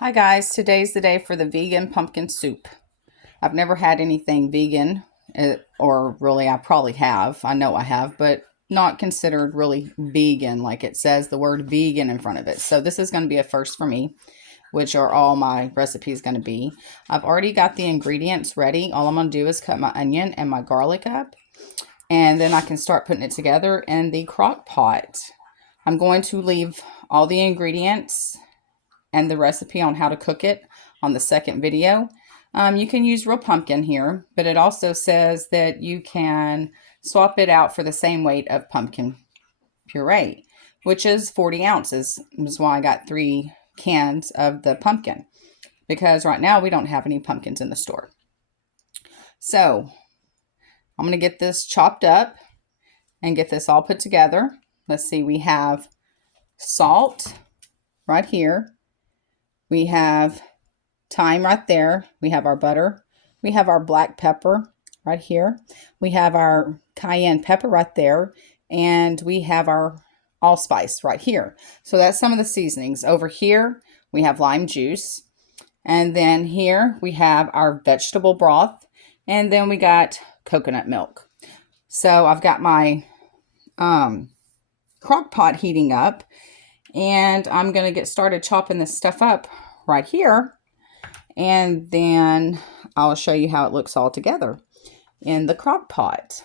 Hi guys, today's the day for the vegan pumpkin soup. I've never had anything vegan, or really I probably have. I know I have, but not considered really vegan like it says the word vegan in front of it. So this is going to be a first for me, which are all my recipes going to be. I've already got the ingredients ready. All I'm going to do is cut my onion and my garlic up, and then I can start putting it together in the crock pot. I'm going to leave all the ingredients and the recipe on how to cook it on the second video. You can use real pumpkin here, but it also says that you can swap it out for the same weight of pumpkin puree, which is 40 ounces. This is why I got 3 cans of the pumpkin, because right now we don't have any pumpkins in the store. So I'm going to get this chopped up and get this all put together. Let's see, we have salt right here. We have thyme right there. We have our butter. We have our black pepper right here. We have our cayenne pepper right there. And we have our allspice right here. So that's some of the seasonings. Over here, we have lime juice. And then here we have our vegetable broth. And then we got coconut milk. So I've got my crock pot heating up. And I'm going to get started chopping this stuff up right here. And then I'll show you how it looks all together in the crock pot.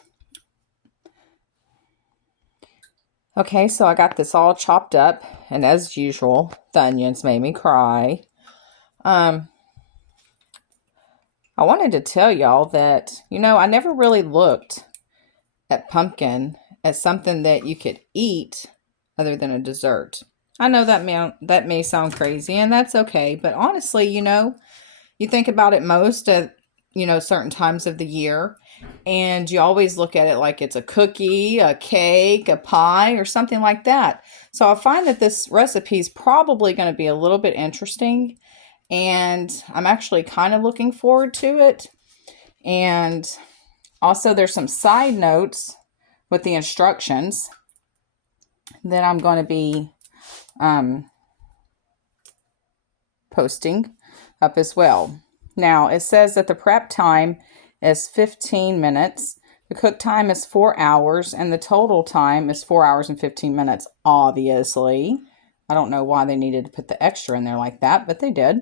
Okay, so I got this all chopped up. And as usual, the onions made me cry. I wanted to tell y'all that, I never really looked at pumpkin as something that you could eat other than a dessert. I know that may sound crazy, and that's okay. But honestly, you think about it most at, certain times of the year, and you always look at it like it's a cookie, a cake, a pie, or something like that. So I find that this recipe is probably going to be a little bit interesting, and I'm actually kind of looking forward to it. And also there's some side notes with the instructions that I'm going to be posting up as well. Now, it says that the prep time is 15 minutes, the cook time is 4 hours, and the total time is 4 hours and 15 minutes, obviously. I don't know why they needed to put the extra in there like that, but they did.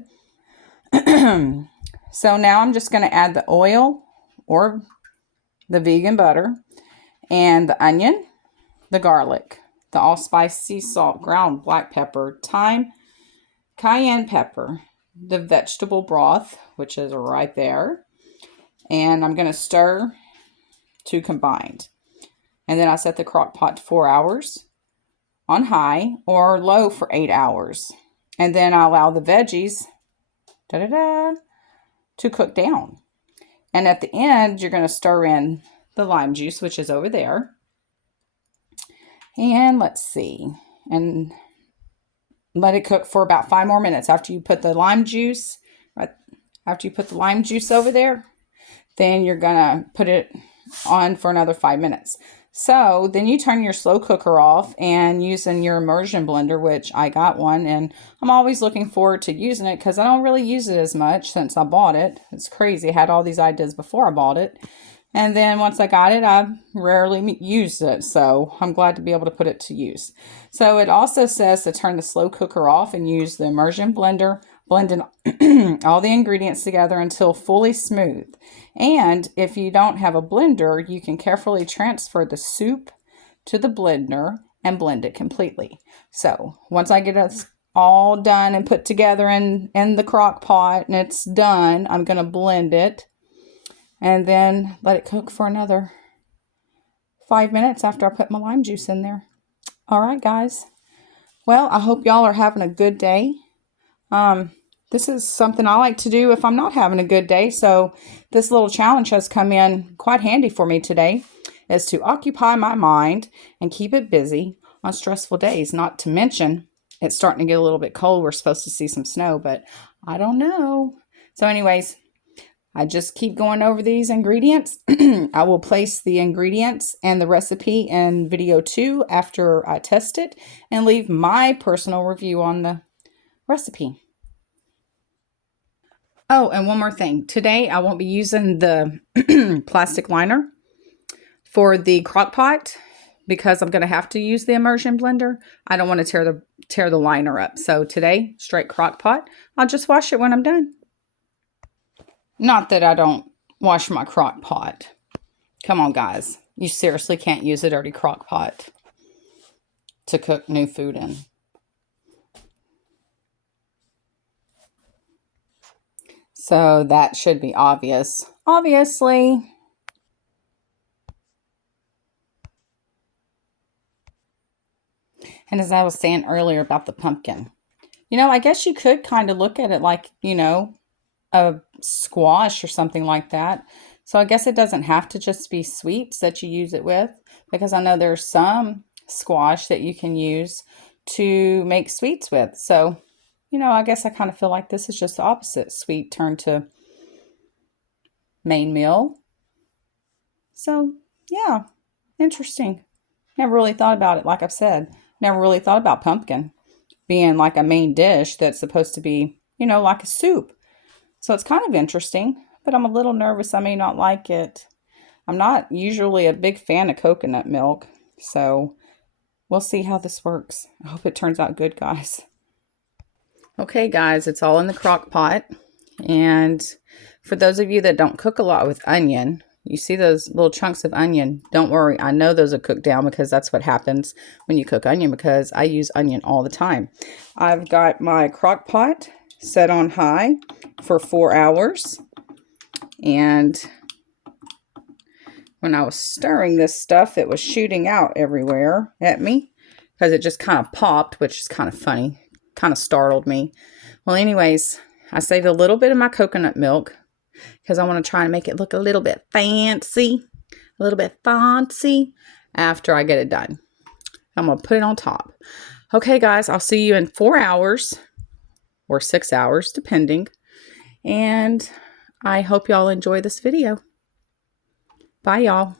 So now I'm just going to add the oil or the vegan butter and the onion, the garlic, the allspice, sea salt, ground black pepper, thyme, cayenne pepper, the vegetable broth, which is right there. And I'm going to stir to combined. And then I set the crock pot to 4 hours on high or low for 8 hours. And then I allow the veggies to cook down. And at the end, you're going to stir in the lime juice, which is over there. And let's see. And let it cook for about 5 more minutes after you put the lime juice. Right after you put the lime juice over there, then you're going to put it on for another 5 minutes. So then you turn your slow cooker off and using your immersion blender, which I got one, and I'm always looking forward to using it because I don't really use it as much since I bought it. It's crazy. I had all these ideas before I bought it. And then once I got it, I rarely used it. So I'm glad to be able to put it to use. So it also says to turn the slow cooker off and use the immersion blender, blending all the ingredients together until fully smooth. And if you don't have a blender, you can carefully transfer the soup to the blender and blend it completely. So once I get it all done and put together in the crock pot and it's done, I'm going to blend it. And then let it cook for another 5 minutes after I put my lime juice in there. All right, guys. Well, I hope y'all are having a good day. This is something I like to do if I'm not having a good day. So this little challenge has come in quite handy for me today, is to occupy my mind and keep it busy on stressful days. Not to mention, it's starting to get a little bit cold. We're supposed to see some snow, but I don't know. So anyways, I just keep going over these ingredients. I will place the ingredients and the recipe in video 2 after I test it and leave my personal review on the recipe. Oh, and one more thing. Today, I won't be using the plastic liner for the crock pot because I'm going to have to use the immersion blender. I don't want to tear the liner up. So today, straight crock pot. I'll just wash it when I'm done. Not that I don't wash my crock pot. Come on, guys. You seriously can't use a dirty crock pot to cook new food in. So that should be obvious. Obviously. And as I was saying earlier about the pumpkin, I guess you could kind of look at it like, a squash or something like that. So I guess it doesn't have to just be sweets that you use it with, because I know there's some squash that you can use to make sweets with. So, I guess I kind of feel like this is just the opposite. Sweet turned to main meal. So, yeah, interesting. Never really thought about it, like I've said. Never really thought about pumpkin being like a main dish that's supposed to be, like a soup. So it's kind of interesting, but I'm a little nervous I may not like it. I'm not usually a big fan of coconut milk, so we'll see how this works. I hope it turns out good, guys. Okay, guys, it's all in the crock pot. And for those of you that don't cook a lot with onion, you see those little chunks of onion. Don't worry, I know those are cooked down because that's what happens when you cook onion, because I use onion all the time. I've got my crock pot set on high for 4 hours. And when I was stirring this stuff, it was shooting out everywhere at me because it just kind of popped, which is kind of funny. Kind of startled me. Well, anyways, I saved a little bit of my coconut milk because I want to try and make it look a little bit fancy, after I get it done. I'm going to put it on top. Okay, guys, I'll see you in 4 hours or 6 hours, depending. And I hope y'all enjoy this video. Bye, y'all.